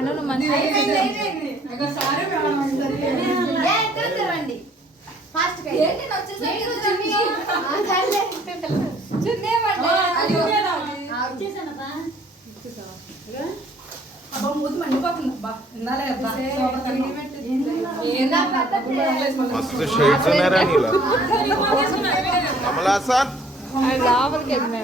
పండును మంచిగా मस्त शेड्स ఉన్నారా నీలా కమలాసన్ లోపలికి వెళ్ళినా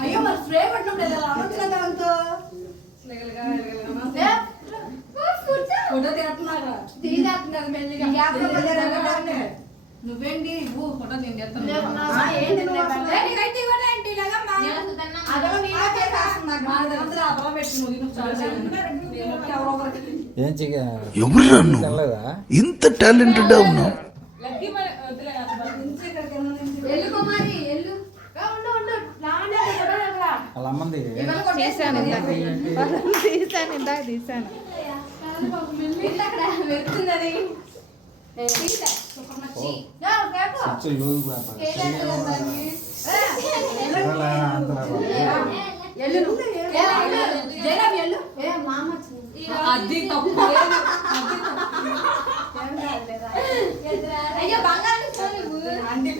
అయ్యో మరి స్ప్రే పట్టినప్పుడు రావచ్చు ఫోటో తీస్తున్నారు తీసేస్తున్నారు మెల్లిగా నువ్వేంటి ఫోటో ఎవరు ఇంత టాలెంటెడ్ ఉన్నావు తీసాను ఇందాక తీసాను అది తప్పు అయ్యో బంగారు అంటే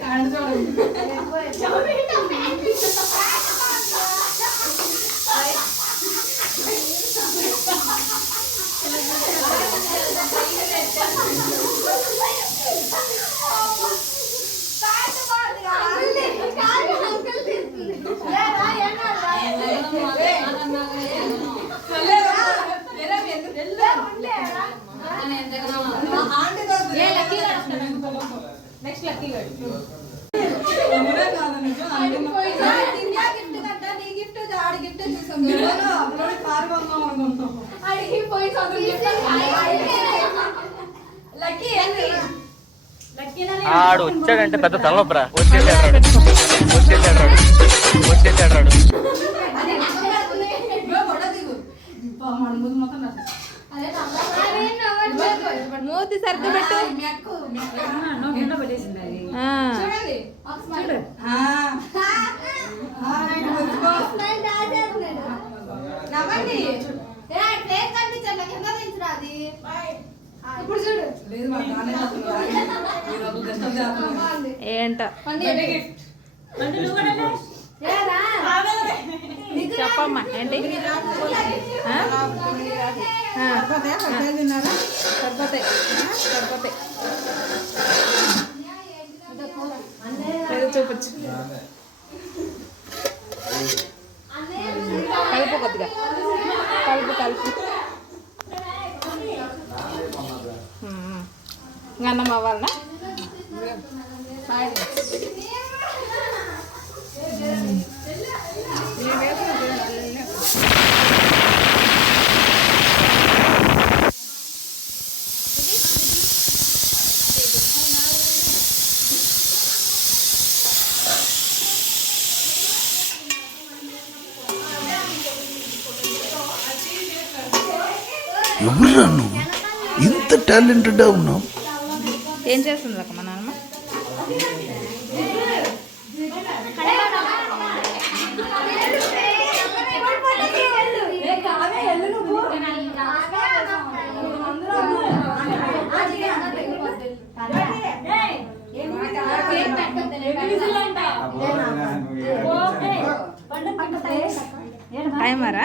నెక్స్ట్ లక్కీ ఆడు వచ్చాడంటే పెద్ద తలనొప్పరా వచ్చేసాడు మూతి సర్ది పెట్టు ఏంట చెప్పమ్మా ఏంటి చూపించు కలుపు కొద్దిగా కలుపు అన్నం అవ్వాలనా ఎవరు నువ్వు ఇంత టాలెంటెడ్ ఉన్నావు ఏం చేస్తుంది అక్క మా నాన్నమ్మ టైమరా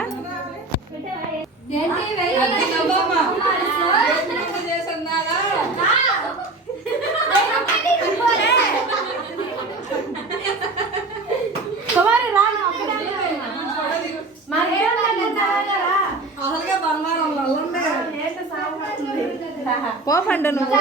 పోఫండు నువ్వు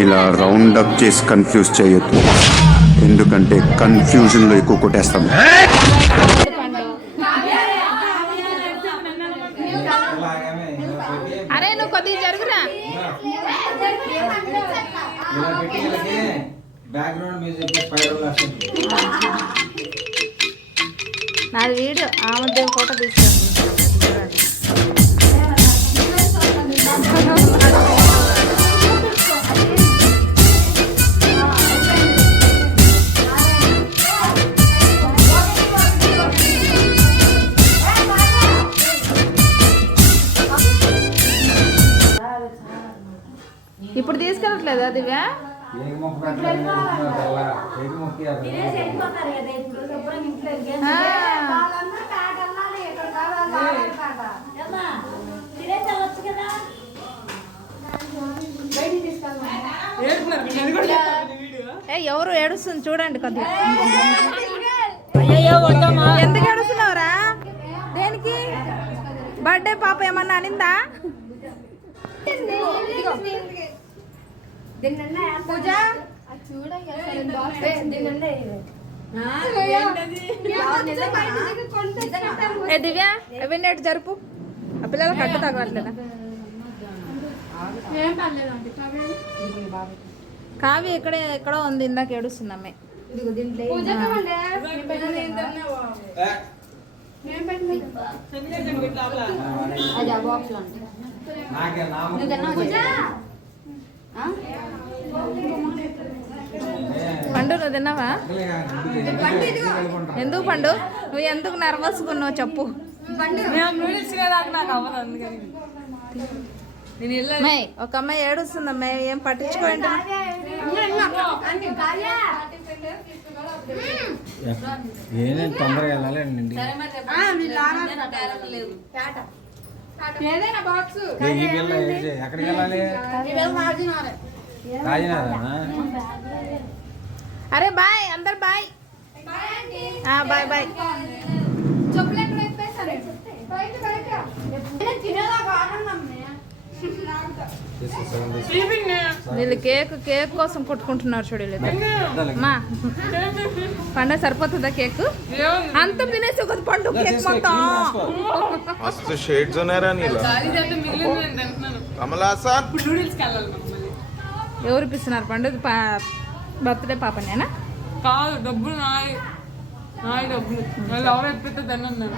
ఇలా రౌండ్ అప్ చేసి కన్ఫ్యూజ్ చేయొద్దు, ఎందుకంటే కన్ఫ్యూజన్ లో ఎక్కువ కొట్టేస్తాం. పండు అరే నువ్వు కొద్దిగా జరుగురా. బ్యాక్గ్రౌండ్ మ్యూజిక్ నాది వీడియో ఆ మధ్య ఫోటో తీసుకోండి. ఇప్పుడు తీసుకెళ్ళట్లేదు దివ్యా. ఎవరు ఏడుస్తుంది చూడండి కొద్దిగా. ఎందుకు ఏడుస్తున్నావురా? దేనికి? బర్త్డే పాప ఏమన్నా అనిందా? పూజ ఏ దివ్య అవన్నీ జరుపు. ఆ పిల్లలకి అడ్డు తగలట్లేదా? కావ్య ఎక్కడో ఉంది, ఇందాక ఏడుస్తుంది అమ్మాయి. పండు నువ్వు తిన్నావా? ఎందుకు పండు నువ్వు ఎందుకు నర్వస్గా ఉన్నావు చెప్పు. ఒక అమ్మాయి ఏడుస్తుంది అమ్మాయి, ఏం పట్టించుకోండి. ఏనేం తొందరగా వెళ్ళాలండి. ఎక్కడికి వెళ్ళాలి? రాజనారాయణ. అరే బాయ్ అందరు బాయ్. Bye bye. వీళ్ళు కేక్ కోసం కొట్టుకుంటున్నారు చూడలేదు. మా పండుగ సరిపోతుందా కేక్? అంత తినేసి ఒక పండు కేక్ మొత్తం. मस्त शेड्स ఉన్నారా నీలో? కమలాసన్ ఎవరు ఇప్పిస్తున్నారు పండు? బర్త్డే పాపనేనా? కాదు, డబ్బులు నాయి డబ్బులు. వాళ్ళు ఎవరు ఎప్పితే తిన్నాను.